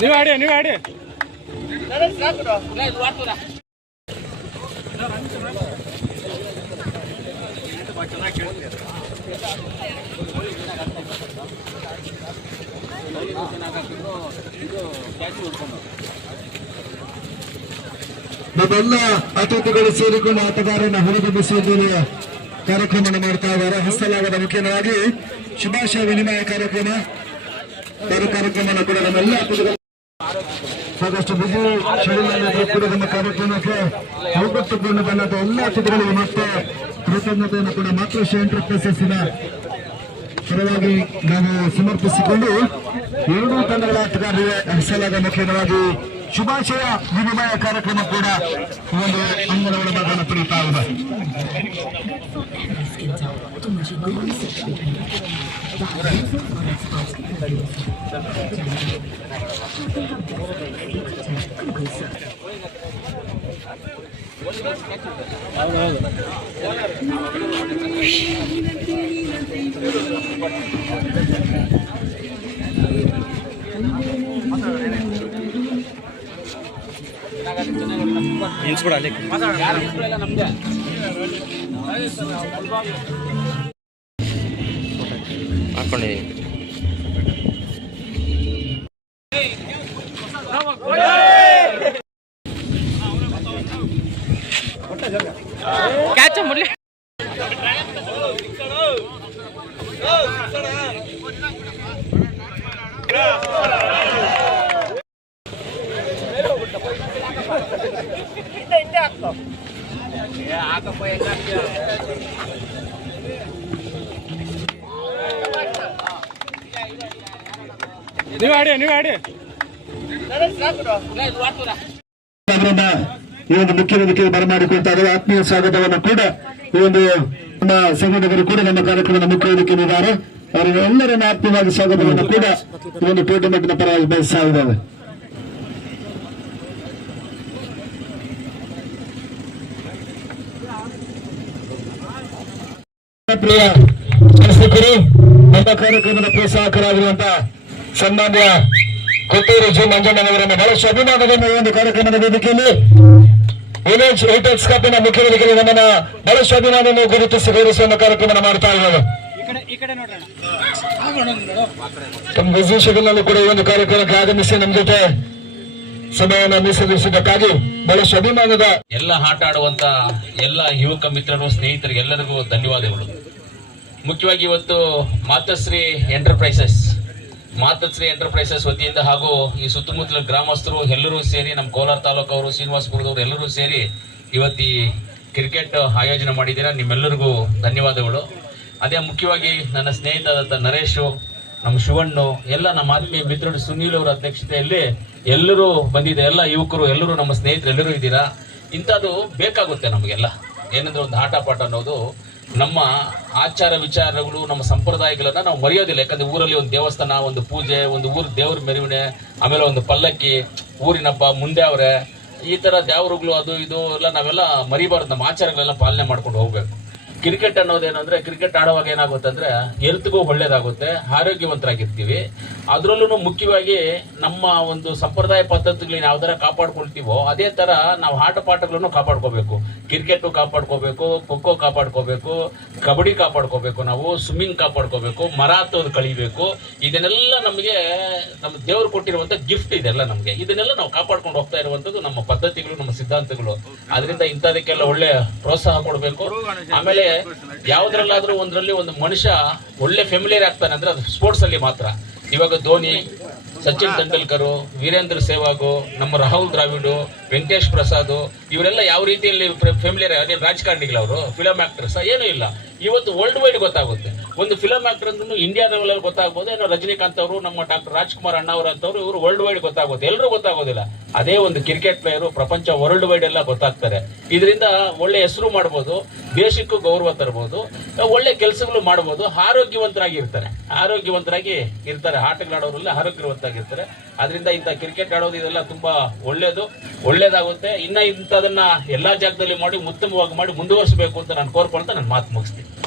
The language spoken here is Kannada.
ನೀವು ಆಡಿ ನಮ್ಮೆಲ್ಲ ಅತಿಥಿಗಳು ಸೇರಿಕೊಂಡು ಆಟಗಾರನ ಹೊರಬಿಡಿಸುವುದನ್ನು ಕಾರ್ಯಕ್ರಮ ಮಾಡ್ತಾ ಇದ್ದಾರೆ. ಹಸ್ತಲಾಗದ ಮುಖ್ಯವಾಗಿ ಶುಭಾಶಯ ವಿನಿಮಯ ಕಾರ್ಯಕ್ರಮ ಕೂಡ ನಮ್ಮೆಲ್ಲ ಅತಿಥಿಗಳು ಸಾಕಷ್ಟು ಬಿಸಿ ಶೆಡ್ಯೂಲ್ ಕೂಡ ನಮ್ಮ ಕಾರ್ಯಕ್ರಮಕ್ಕೆ ಅವಕಾಶವನ್ನು ಬಂದ ಎಲ್ಲ ಅತಿಥಿಗಳಿಗೆ ಮತ್ತೆ ಕೃತಜ್ಞತೆಯನ್ನು ಕೂಡ ಮಾತೃಶ್ರೀ ಎಂಟರ್ಪ್ರೈಸಸ್ಸಿನ ಪರವಾಗಿ ನಾವು ಸಮರ್ಪಿಸಿಕೊಂಡು ಎರಡೂ ತಂಡಗಳ ಆಟಗಾರರಿಗೆ ಹಸ್ತಲಾದ ಮುಖ್ಯವಾಗಿ ಶುಭಾಶಯ ವಿನಿಮಯ ಕಾರ್ಯಕ್ರಮ ಕೂಡ ಒಂದು ಅಂಗನಗಳ ಭಾಗವನ್ನು ಪಡೆಯುತ್ತಾ ಇದೆ. ಹಾಕೊಳ್ಳಿ ಕ್ಯಾಚ್ ಮುರಳಿ ನೀವು ಆಡಿ ಅವರನ್ನ ಈ ಒಂದು ಮುಖ್ಯ ವೇದಿಕೆಗೆ ಬರಮಾಡಿಕೊಳ್ತಾ ಇದ್ದಾರೆ. ಆತ್ಮೀಯ ಸ್ವಾಗತವನ್ನು ಕೂಡ ಈ ಒಂದು ನಮ್ಮ ಸಂಘಟಕರು ಕೂಡ ನಮ್ಮ ಕಾರ್ಯಕ್ರಮದ ಮುಖ್ಯ ವೇದಿಕೆಯಿದ್ದಾರೆ. ಅವರೆಲ್ಲರನ್ನ ಆತ್ಮೀಯವಾಗಿ ಸ್ವಾಗತವನ್ನು ಕೂಡ ಈ ಒಂದು ಟೂರ್ನಮೆಂಟ್ನ ಪರವಾಗಿ ಬಯಸ್ತಾ ಇದ್ದಾರೆ. ಪ್ರಿಯ ಶಾಸಕರು, ನಮ್ಮ ಕಾರ್ಯಕ್ರಮದ ಪ್ರೋತ್ಸಾಹಕರಾಗಿರುವಂತಹ ಸನ್ಮಾನ್ಯ ಕೊತ್ತೂರು ಜಿ ಮಂಜಣ್ಣನವರನ್ನು ಬಹಳಷ್ಟು ಅಭಿಮಾನದಿಂದ ಈ ಒಂದು ಕಾರ್ಯಕ್ರಮದ ವೇದಿಕೆಯಲ್ಲಿ ವಿಲೇಜ್ ಏಟೆಕ್ಸ್ ಕಪ್ಪಿನ ಮುಖ್ಯ ವೇದಿಕೆಯಲ್ಲಿ ನಮ್ಮನ್ನ ಬಹಳಷ್ಟು ಅಭಿಮಾನವನ್ನು ಗುರುತಿಸಿ ಗೌರವಿಸುವ ಕಾರ್ಯಕ್ರಮ ಮಾಡ್ತಾ ಇದ್ದೇವೆ. ತಮ್ಮ ಬಿಸಿ ಶೆಡ್ಯೂಲ್ ಕೂಡ ಈ ಒಂದು ಕಾರ್ಯಕ್ರಮಕ್ಕೆ ಆಗಮಿಸಿ ನಮ್ಮ ಜೊತೆ ಸಮಯವನ್ನು ಮೀಸಲಿರಿಸಿದ್ದಕ್ಕಾಗಿ ಬಹಳಷ್ಟು ಅಭಿಮಾನದ ಎಲ್ಲ ಆಟ ಆಡುವಂತ ಎಲ್ಲ ಯುವಕ ಮಿತ್ರರು, ಸ್ನೇಹಿತರಿಗೆ ಎಲ್ಲರಿಗೂ ಧನ್ಯವಾದಗಳು. ಮುಖ್ಯವಾಗಿ ಇವತ್ತು ಮಾತಶ್ರೀ ಎಂಟರ್ಪ್ರೈಸಸ್ ವತಿಯಿಂದ ಹಾಗೂ ಈ ಸುತ್ತಮುತ್ತಲ ಗ್ರಾಮಸ್ಥರು ಎಲ್ಲರೂ ಸೇರಿ, ನಮ್ಮ ಕೋಲಾರ ತಾಲೂಕು ಅವರು, ಶ್ರೀನಿವಾಸಪುರದವರು ಎಲ್ಲರೂ ಸೇರಿ ಇವತ್ತು ಈ ಕ್ರಿಕೆಟ್ ಆಯೋಜನೆ ಮಾಡಿದ್ದೀರಾ. ನಿಮ್ಮೆಲ್ಲರಿಗೂ ಧನ್ಯವಾದಗಳು. ಅದೇ ಮುಖ್ಯವಾಗಿ ನನ್ನ ಸ್ನೇಹಿತರಾದಂಥ ನರೇಶು, ನಮ್ಮ ಶಿವಣ್ಣು, ಎಲ್ಲ ನಮ್ಮ ಆತ್ಮೀಯ ಮಿತ್ರರು ಸುನೀಲ್ ಅವರ ಅಧ್ಯಕ್ಷತೆಯಲ್ಲಿ ಎಲ್ಲರೂ ಬಂದಿದ್ದಾರೆ. ಎಲ್ಲ ಯುವಕರು ಎಲ್ಲರೂ ನಮ್ಮ ಸ್ನೇಹಿತರು ಎಲ್ಲರೂ ಇದ್ದೀರಾ. ಇಂಥದ್ದು ಬೇಕಾಗುತ್ತೆ ನಮಗೆಲ್ಲ. ಏನಂದ್ರೆ ಒಂದು ಆಟ ಪಾಠ ಅನ್ನೋದು ನಮ್ಮ ಆಚಾರ ವಿಚಾರಗಳು, ನಮ್ಮ ಸಂಪ್ರದಾಯಗಳನ್ನ ನಾವು ಮರೆಯೋದಿಲ್ಲ. ಯಾಕಂದ್ರೆ ಊರಲ್ಲಿ ಒಂದು ದೇವಸ್ಥಾನ, ಒಂದು ಪೂಜೆ, ಒಂದು ಊರು ದೇವ್ರ ಮೆರವಣಿಗೆ, ಆಮೇಲೆ ಒಂದು ಪಲ್ಲಕ್ಕಿ, ಊರಿನ ಹಬ್ಬ, ಮುಂದೆ ಅವರೇ, ಈ ತರ ದೇವರುಗಳು ಅದು ಇದು ಎಲ್ಲ ನಾವೆಲ್ಲ ಮರಿಬಾರ್ದು. ನಮ್ಮ ಆಚಾರಗಳೆಲ್ಲ ಪಾಲನೆ ಮಾಡ್ಕೊಂಡು ಹೋಗ್ಬೇಕು. ಕ್ರಿಕೆಟ್ ಅನ್ನೋದೇನಂದ್ರೆ, ಕ್ರಿಕೆಟ್ ಆಡುವಾಗ ಏನಾಗುತ್ತೆ ಅಂದ್ರೆ ಹೆಲ್ತ್ಗೂ ಒಳ್ಳೇದಾಗುತ್ತೆ, ಆರೋಗ್ಯವಂತರಾಗಿರ್ತೀವಿ. ಅದರಲ್ಲೂ ಮುಖ್ಯವಾಗಿ ನಮ್ಮ ಒಂದು ಸಂಪ್ರದಾಯ ಪದ್ಧತಿಗಳನ್ನ ಯಾವ ತರ ಕಾಪಾಡ್ಕೊಳ್ತೀವೋ ಅದೇ ತರ ನಾವು ಆಟ ಪಾಠಗಳನ್ನು ಕಾಪಾಡ್ಕೋಬೇಕು. ಕ್ರಿಕೆಟ್ ಕಾಪಾಡ್ಕೋಬೇಕು, ಖೋಖೋ ಕಾಪಾಡ್ಕೋಬೇಕು, ಕಬಡ್ಡಿ ಕಾಪಾಡ್ಕೋಬೇಕು, ನಾವು ಸ್ವಿಮ್ಮಿಂಗ್ ಕಾಪಾಡ್ಕೋಬೇಕು, ಮರ ಹತ್ತೋದು ಕಳಿಬೇಕು. ಇದನ್ನೆಲ್ಲ ನಮಗೆ ನಮ್ಮ ದೇವರು ಕೊಟ್ಟಿರುವಂತ ಗಿಫ್ಟ್ ಇದೆಲ್ಲ ನಮಗೆ. ಇದನ್ನೆಲ್ಲ ನಾವು ಕಾಪಾಡ್ಕೊಂಡು ಹೋಗ್ತಾ ಇರುವಂತದ್ದು ನಮ್ಮ ಪದ್ಧತಿಗಳು, ನಮ್ಮ ಸಿದ್ಧಾಂತಗಳು. ಅದರಿಂದ ಇಂಥದಕ್ಕೆಲ್ಲ ಒಳ್ಳೆ ಪ್ರೋತ್ಸಾಹ ಕೊಡಬೇಕು. ಆಮೇಲೆ ಯಾವ್ದ್ರಲ್ಲಾದ್ರೂ ಒಂದ್ರಲ್ಲಿ ಒಂದು ಮನುಷ್ಯ ಒಳ್ಳೆ ಫೆಮಿಲಿಯರ್ ಆಗ್ತಾನೆ ಅಂದ್ರೆ ಅದು ಸ್ಪೋರ್ಟ್ಸ್ ಅಲ್ಲಿ ಮಾತ್ರ. ಇವಾಗ ಧೋನಿ, ಸಚಿನ್ ತೆಂಡೂಲ್ಕರ್, ವೀರೇಂದ್ರ ಸೆಹ್ವಾಗ್, ನಮ್ಮ ರಾಹುಲ್ ದ್ರಾವಿಡ್, ವೆಂಕಟೇಶ್ ಪ್ರಸಾದ್, ಇವರೆಲ್ಲ ಯಾವ ರೀತಿಯಲ್ಲಿ ಫೆಮಿಲಿಯರ್. ರಾಜಕಾರಣಿಗಳು, ಅವರು ಫಿಲಂ ಆಕ್ಟರ್ಸ್ ಏನೂ ಇಲ್ಲ. ಇವತ್ತು ವರ್ಲ್ಡ್ ವೈಡ್ ಗೊತ್ತಾಗುತ್ತೆ. ಒಂದು ಫಿಲಂ ಆಕ್ಟರ್ ಅಂದ್ರೆ ಇಂಡಿಯಾ ಲೆವೆಲ್ ಗೊತ್ತಾಗ್ಬೋದು, ಏನೋ ರಜನಿಕಾಂತ್ ಅವರು, ನಮ್ಮ ಡಾಕ್ಟರ್ ರಾಜ್ಕುಮಾರ್ ಅಣ್ಣ ಅವರು ಅಂತವ್ರು, ಇವರು ವರ್ಲ್ಡ್ ವೈಡ್ ಗೊತ್ತಾಗೋದು, ಎಲ್ಲರೂ ಗೊತ್ತಾಗೋದಿಲ್ಲ. ಅದೇ ಒಂದು ಕ್ರಿಕೆಟ್ ಪ್ಲೇಯರು ಪ್ರಪಂಚ ವರ್ಲ್ಡ್ ವೈಡ್ ಎಲ್ಲ ಗೊತ್ತಾಗ್ತಾರೆ. ಇದರಿಂದ ಒಳ್ಳೆ ಹೆಸರು ಮಾಡ್ಬೋದು, ದೇಶಕ್ಕೂ ಗೌರವ ತರಬಹುದು, ಒಳ್ಳೆ ಕೆಲಸಗಳು ಮಾಡಬಹುದು, ಆರೋಗ್ಯವಂತರಾಗಿ ಇರ್ತಾರೆ. ಆಟಗಳಾಡೋರೆಲ್ಲ ಆರೋಗ್ಯವಂತರಾಗಿರ್ತಾರೆ. ಅದರಿಂದ ಇಂಥ ಕ್ರಿಕೆಟ್ ಆಡೋದು ಇದೆಲ್ಲ ತುಂಬಾ ಒಳ್ಳೇದಾಗುತ್ತೆ. ಇನ್ನ ಇಂಥದನ್ನ ಎಲ್ಲಾ ಜಾಗದಲ್ಲಿ ಮಾಡಿ ಉತ್ತಮವಾಗಿ ಮಾಡಿ ಮುಂದುವರಿಸಬೇಕು ಅಂತ ನಾನು ಕೋರ್ಕೊಳ್ತಾ ನನ್ನ ಮಾತು ಮುಗಿಸ್ತೀನಿ.